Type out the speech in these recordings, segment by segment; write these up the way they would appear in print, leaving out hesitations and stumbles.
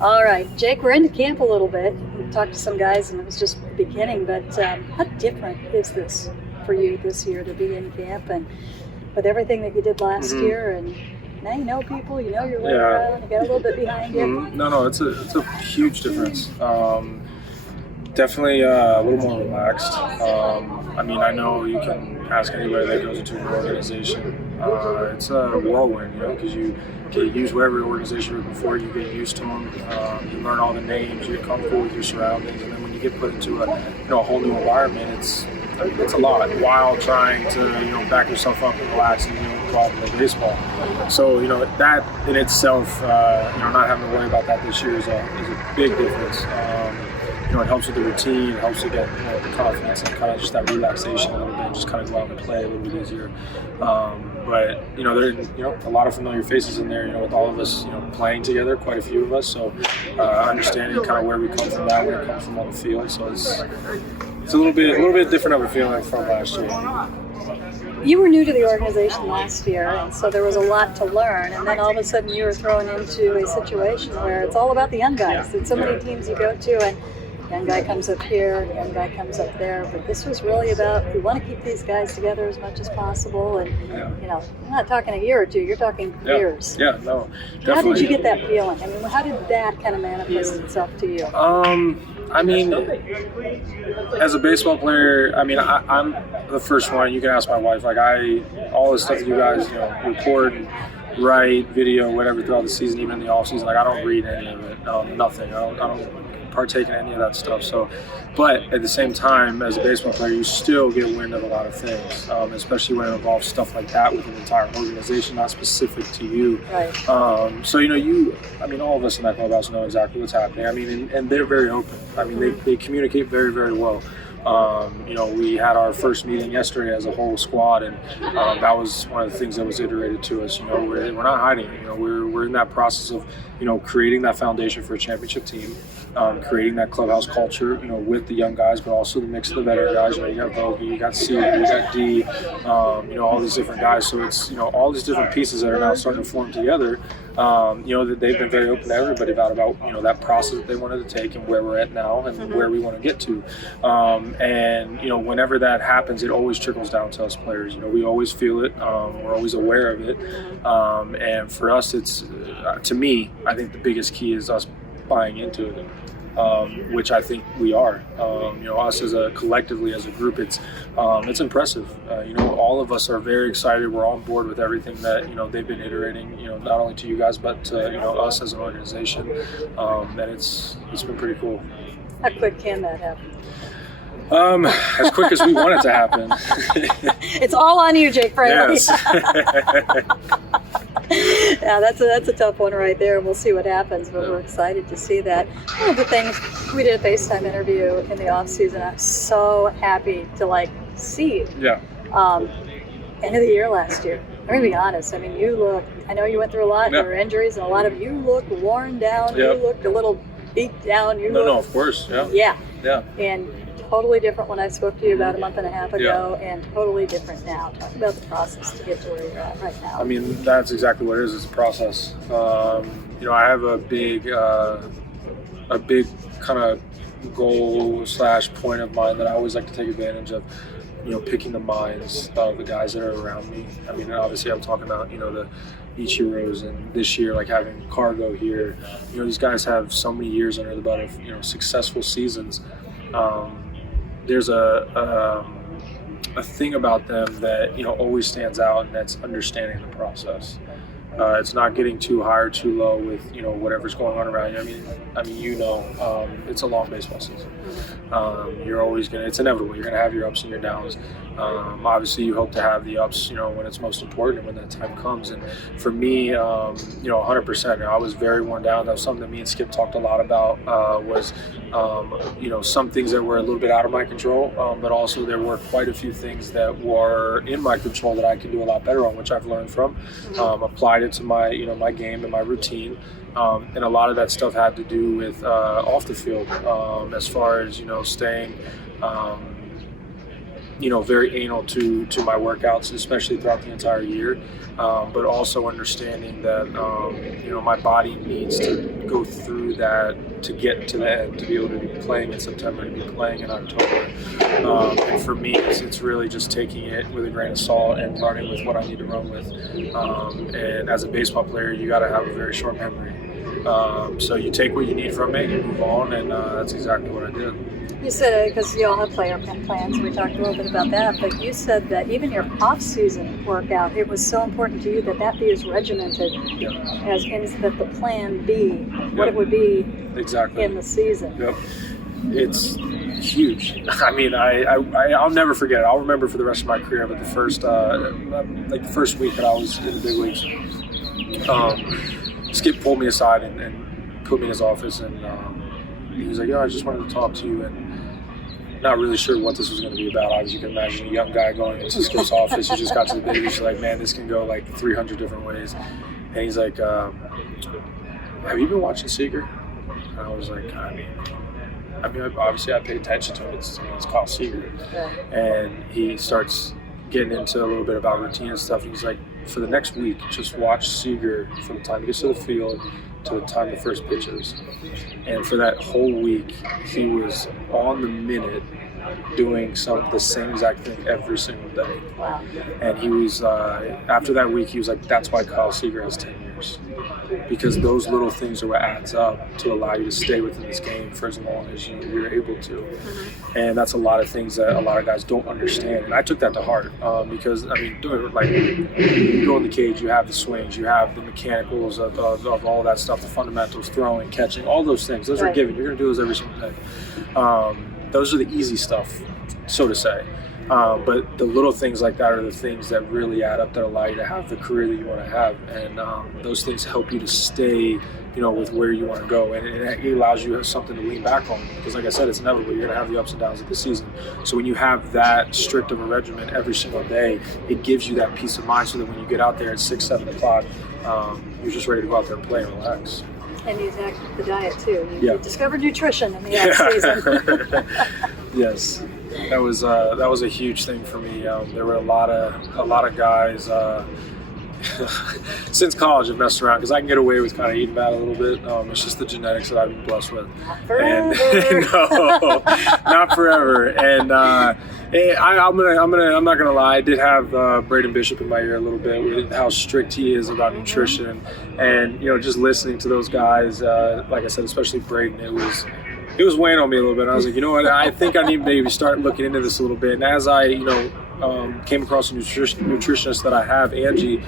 All right, Jake, we're into camp a little bit. We talked to some guys, and it was just the beginning, but how different is this for you this year to be in camp and with everything that you did last year? And now you know people, you know your way around, you got a little bit behind you. No, it's a huge difference. Definitely a little more relaxed. I mean, I know you can ask anybody that goes into an organization. It's a whirlwind, because you get used whatever organization you're before, you get used to them. You learn all the names, you get comfortable with your surroundings, and then when you get put into a whole new environment, it's a lot while trying to back yourself up and relax and go out and play baseball. So that in itself, not having to worry about that this year is a big difference. It helps with the routine, it helps to get the confidence and kind of just that relaxation a little bit, and just kind of go out and play a little bit easier. But there are a lot of familiar faces in there, with all of us playing together, quite a few of us. So understanding kind of where we come from, where we come from on the field. So it's a little bit different of a feeling from last year. You were new to the organization last year, and so there was a lot to learn, and then all of a sudden you were thrown into a situation where it's all about the young guys. There's so many teams you go to, and young guy comes up here, young guy comes up there, but this was really about, we want to keep these guys together as much as possible, and I'm not talking a year or two, you're talking years. Yeah, no, definitely. How did you get that feeling? I mean, how did that kind of manifest itself to you? I mean, as a baseball player, I mean, I'm the first one. You can ask my wife. Like all the stuff that you guys, record and write, video, whatever throughout the season, even in the off season. Like I don't read any of it. Nothing. I don't partake in any of that stuff. So, but at the same time, as a baseball player, you still get wind of a lot of things, especially when it involves stuff like that with an entire organization, not specific to you. Right. So all of us in that clubhouse know exactly what's happening. I mean, and they're very open. I mean, they communicate very, very well. We had our first meeting yesterday as a whole squad, and that was one of the things that was iterated to us. We're not hiding it. We're in that process of creating that foundation for a championship team, creating that clubhouse culture, with the young guys, but also the mix of the veteran guys. You got Bogey, you got C, you got D, all these different guys. So it's all these different pieces that are now starting to form together. That they've been very open to everybody about that process that they wanted to take and where we're at now and where we want to get to. Whenever that happens, it always trickles down to us players. We always feel it. We're always aware of it. And for us, it's to me, I think the biggest key is us buying into it. Which I think we are. Us collectively as a group, it's impressive. All of us are very excited. We're on board with everything that they've been iterating. Not only to you guys, but to us as an organization. And it's been pretty cool. How quick can that happen? As quick as we want it to happen. It's all on you, Jake Fraley. Yes. Yeah, that's a tough one right there, and we'll see what happens, but we're excited to see that. One of the things, we did a FaceTime interview in the off season. I'm so happy to see you. Yeah. End of the year last year. I'm going to be honest. I mean, I know you went through a lot. There were injuries, and a lot of you look worn down. You looked a little beat down. No, of course. Yeah. Yeah. And totally different when I spoke to you about a month and a half ago, and totally different now. Talk about the process to get to where you're at right now. I mean, that's exactly what it is. It's a process. I have a big kind of goal / point of mine that I always like to take advantage of. Picking the minds of the guys that are around me. I mean, obviously, I'm talking about the Ichiros, and this year, having Cargo here. These guys have so many years under the belt of successful seasons. There's a thing about them that always stands out, and that's understanding the process. It's not getting too high or too low with whatever's going on around you. I mean, it's a long baseball season. You're always it's inevitable. You're gonna have your ups and your downs. Obviously, you hope to have the ups, when it's most important and when that time comes. And for me, 100%. I was very worn down. That was something that me and Skip talked a lot about. Was some things that were a little bit out of my control, but also there were quite a few things that were in my control that I could do a lot better on, which I've learned from. Applied it to my my game and my routine. And a lot of that stuff had to do with off the field, as far as staying very anal to my workouts, especially throughout the entire year. But also understanding that, my body needs to go through that to get to the end, to be able to be playing in September, to be playing in October. And for me, it's really just taking it with a grain of salt and running with what I need to run with. And as a baseball player, you got to have a very short memory. So you take what you need from it, you move on, and that's exactly what I did. You said, because you all have player plans, we talked a little bit about that, but you said that even your off-season workout, it was so important to you that be as regimented as that the plan be what it would be exactly in the season. Yep. It's huge. I mean, I'll never forget it. I'll remember for the rest of my career, but the first week that I was in the big leagues, Skip pulled me aside and put me in his office, and he was like, I just wanted to talk to you, and not really sure what this was going to be about. Obviously, you can imagine a young guy going into Skip's office. He just got to the big leagues. You're like, man, this can go like 300 different ways. And he's like, have you been watching Seager? And I was like, I mean, obviously I paid attention to it. It's called Seager. Yeah. And he starts getting into a little bit about routine and stuff. And he's like, for the next week, just watch Seager from the time he gets to the field to the time the first pitch is. And for that whole week, he was on the minute doing the same exact thing every single day. Wow. And he was, after that week, he was like, that's why Kyle Seager has 10 years. Because those little things are what adds up to allow you to stay within this game for as long as you're able to. Mm-hmm. And that's a lot of things that a lot of guys don't understand. And I took that to heart because, doing it, like, you go in the cage, you have the swings, you have the mechanicals of all that stuff, the fundamentals, throwing, catching, all those things. Those are given. You're going to do those every single day. Those are the easy stuff, so to say. But the little things like that are the things that really add up that allow you to have the career that you want to have. And those things help you to stay, with where you want to go. And it allows you to have something to lean back on. Because like I said, it's inevitable. You're going to have the ups and downs of the season. So when you have that strict of a regimen every single day, it gives you that peace of mind so that when you get out there at 6, 7 o'clock, you're just ready to go out there and play and relax. And you attack the diet too. You discovered nutrition in the off-season. Yes, that was a huge thing for me. There were a lot of guys since college have messed around because I can get away with kind of eating bad a little bit. It's just the genetics that I've been blessed with. Not forever. And no, not forever. And I'm not gonna lie. I did have Braden Bishop in my ear a little bit with how strict he is about nutrition, and just listening to those guys. Like I said, especially Braden, it was weighing on me a little bit. I was like, you know what? I think I need to maybe start looking into this a little bit. And as I, came across a nutritionist that I have, Angie,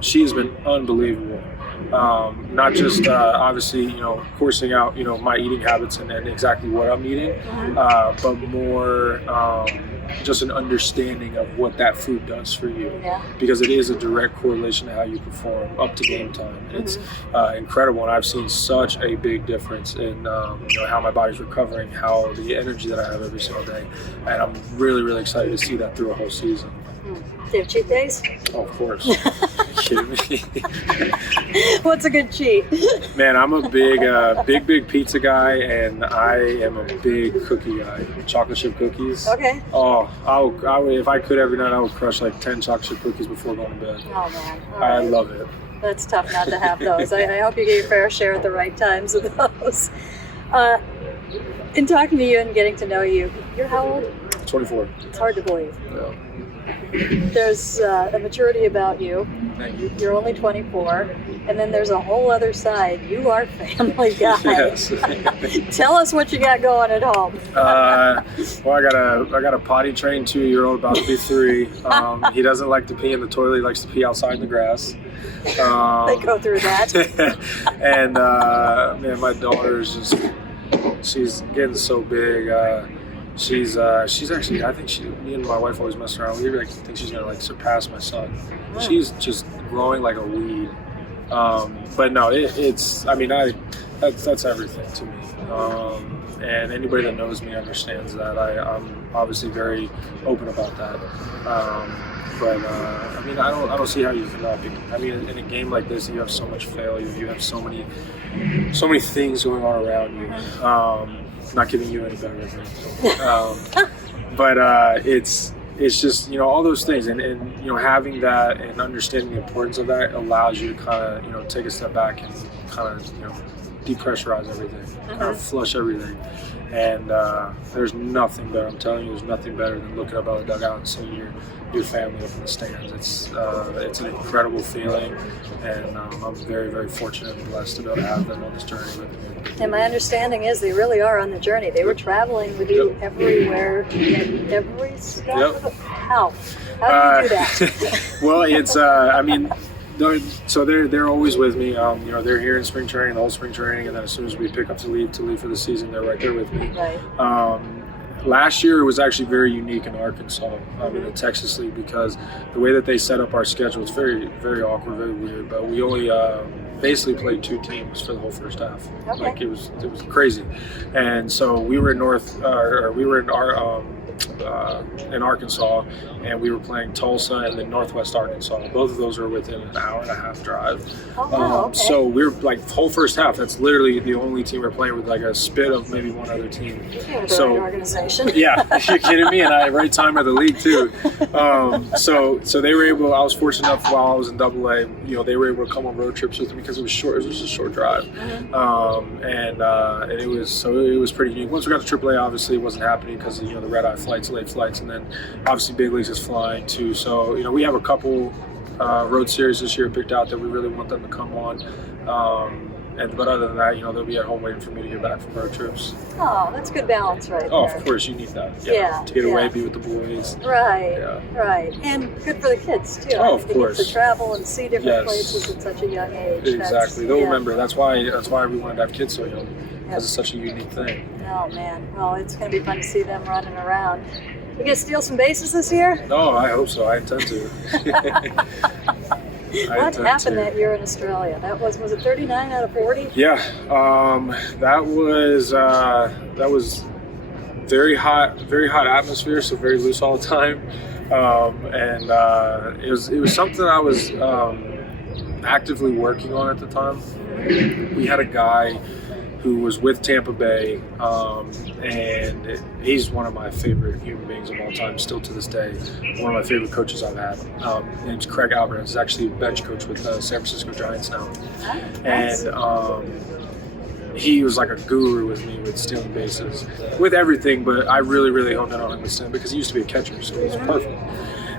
she has been unbelievable. Not just obviously, coursing out, my eating habits and exactly what I'm eating, but more just an understanding of what that food does for you. Yeah. Because it is a direct correlation to how you perform up to game time. It's incredible, and I've seen such a big difference in how my body's recovering, how the energy that I have every single day, and I'm really, really excited to see that through a whole season. Do you have cheat days? Oh, of course. Kidding me? What's a good cheat? Man, I'm a big pizza guy, and I am a big cookie guy. Chocolate chip cookies. Okay. Oh, I would, if I could every night, I would crush like 10 chocolate chip cookies before going to bed. Oh man. All I right. love it. That's tough not to have those. I hope you get your fair share at the right times of those. In talking to you and getting to know you, you're how old? 24. It's hard to believe. Yeah. There's a maturity about you. Thank you. You're only 24. And then there's a whole other side. You are a family guy. Yes. Tell us what you got going at home. Well, I got a potty trained 2-year-old about to be 3. He doesn't like to pee in the toilet. He likes to pee outside in the grass. They go through that. And man, my daughter's she's getting so big. She's actually, I think me and my wife always mess around. We think she's gonna surpass my son. Yeah. She's just growing like a weed. But no, that's everything to me. And anybody that knows me understands that. I'm obviously very open about that. But I don't see how you cannot be. In a game like this, you have so much failure. You have so many things going on around you. Not giving you any better advice. but it's just, you know, all those things, and you know, having that and understanding the importance of that allows you to kind of, you know, take a step back and kind of, you know, depressurize everything, kind of flush everything. And there's nothing better. I'm telling you, there's nothing better than looking up out of the dugout and seeing your family up in the stands. It's an incredible feeling, and I'm very, very fortunate and blessed to be able to have them on this journey with me. And my understanding is they really are on the journey. They were traveling with you everywhere, in every step. How do you do that? Well, it's I mean, so they're always with me. You know, they're here in spring training, the whole spring training, and then as soon as we pick up to leave for the season, they're right there with me. Right. Last year it was actually very unique in Arkansas, in the Texas League, because the way that they set up our schedule is very, very awkward, very weird. But we only basically played 2 teams for the whole first half. Okay. Like it was crazy, and so we were in Arkansas, and we were playing Tulsa and then Northwest Arkansas. Both of those are within an hour and a half drive. Oh, wow, okay. So we were like whole first half. That's literally the only team we're playing with, like a spit of maybe one other team. You're So right organization. yeah, you're kidding me, and I right time of the league too. So they were able. I was fortunate enough while I was in AA, you know, they were able to come on road trips with me because it was short. It was just a short drive, and it was pretty unique. Once we got to AAA, obviously it wasn't happening because of, you know, the red eye flights, late flights, and then obviously big leagues is flying too. So, you know, we have a couple road series this year picked out that we really want them to come on. But other than that, you know, they'll be at home waiting for me to get back from road trips. Oh, that's good balance right Oh, there. of course, you need that. Yeah, to get away, yeah. be with the boys. Right, Yeah. right. And good for the kids, too. Oh, of They course. get to travel and see different Yes. places at such a young age. Exactly. They'll yeah. remember. That's why we wanted to have kids so young, Yeah. because it's such a unique thing. Oh, man. Well, it's going to be fun to see them running around. You going to steal some bases this year? No, I hope so. I intend to. What happened that year in Australia? That was it 39 out of 40? Yeah, that was very hot atmosphere, so very loose all the time, and it was something I was actively working on at the time. We had a guy who was with Tampa Bay, and he's one of my favorite human beings of all time, still to this day. One of my favorite coaches I've had. His name's Craig Albert. He's actually a bench coach with the San Francisco Giants now. Oh, nice. And he was like a guru with me with stealing bases, with everything, but I really, really honed in on him with stealing because he used to be a catcher, so he was perfect.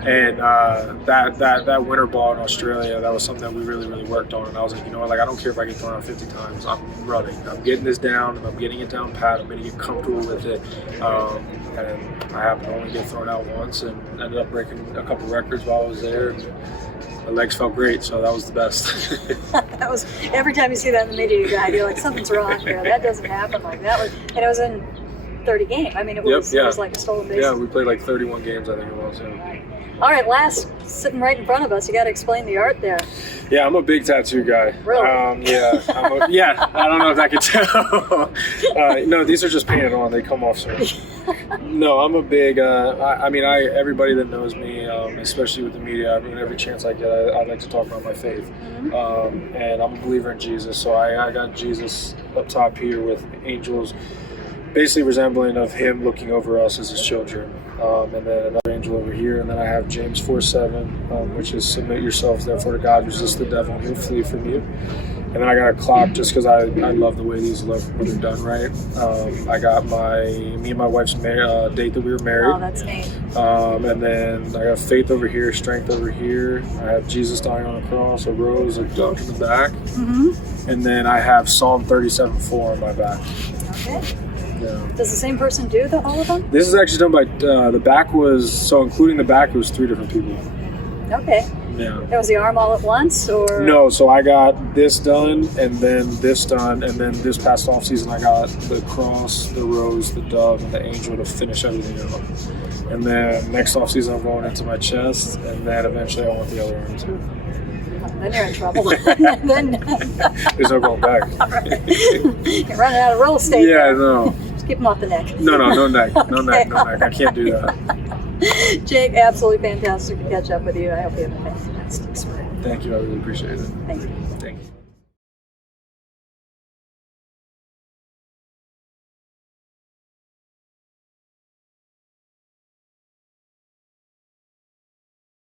And that winter ball in Australia, that was something that we really, really worked on. And I was like, you know what, like, I don't care if I get thrown out 50 times. I'm running. I'm getting this down, and I'm getting it down pat. I'm going to get comfortable with it. And I happened to only get thrown out once and ended up breaking a couple records while I was there. And my legs felt great, so that was the best. That was, every time you see that in the media guide, you're like, something's wrong here. That doesn't happen like that. And it was in 30 games. I mean, it was like a stolen base. Yeah, we played like 31 games, I think it was. Yeah. All right, last, sitting right in front of us, you got to explain the art there. Yeah, I'm a big tattoo guy. Really? Yeah, I don't know if I could tell. No, these are just painted on. They come off soon. No, I'm a big, everybody that knows me, especially with the media, I mean, every chance I get, I like to talk about my faith. And I'm a believer in Jesus, so I got Jesus up top here with angels, basically resembling of him looking over us as his children. And then another angel over here, and then I have James 4:7, which is submit yourselves therefore to God, resist the devil, and he'll flee from you. And then I got a clock just because I love the way these look when they're done right. I got me and my wife's date that we were married. Oh, that's neat. And then I got faith over here, strength over here. I have Jesus dying on a cross, a rose, a dove in the back. And then I have Psalm 37:4 on my back. Okay. Yeah. Does the same person do all of them? This is actually done by, the back was, so including the back, it was 3 different people. Okay. Yeah. That was the arm all at once, or? No, so I got this done, and then this done, and then this past off season I got the cross, the rose, the dove, and the angel to finish everything up. And then next off season I'm going into my chest, and then eventually I want the other arm too. Then you're in trouble. Then There's no going back. you're running out of real estate. Yeah, there. no. Just keep them off the neck. No neck. No Okay. neck. I can't do that. Jake, absolutely fantastic to catch up with you. I hope you have a fantastic spring. Thank you. I really appreciate it. Thank you. Thank you.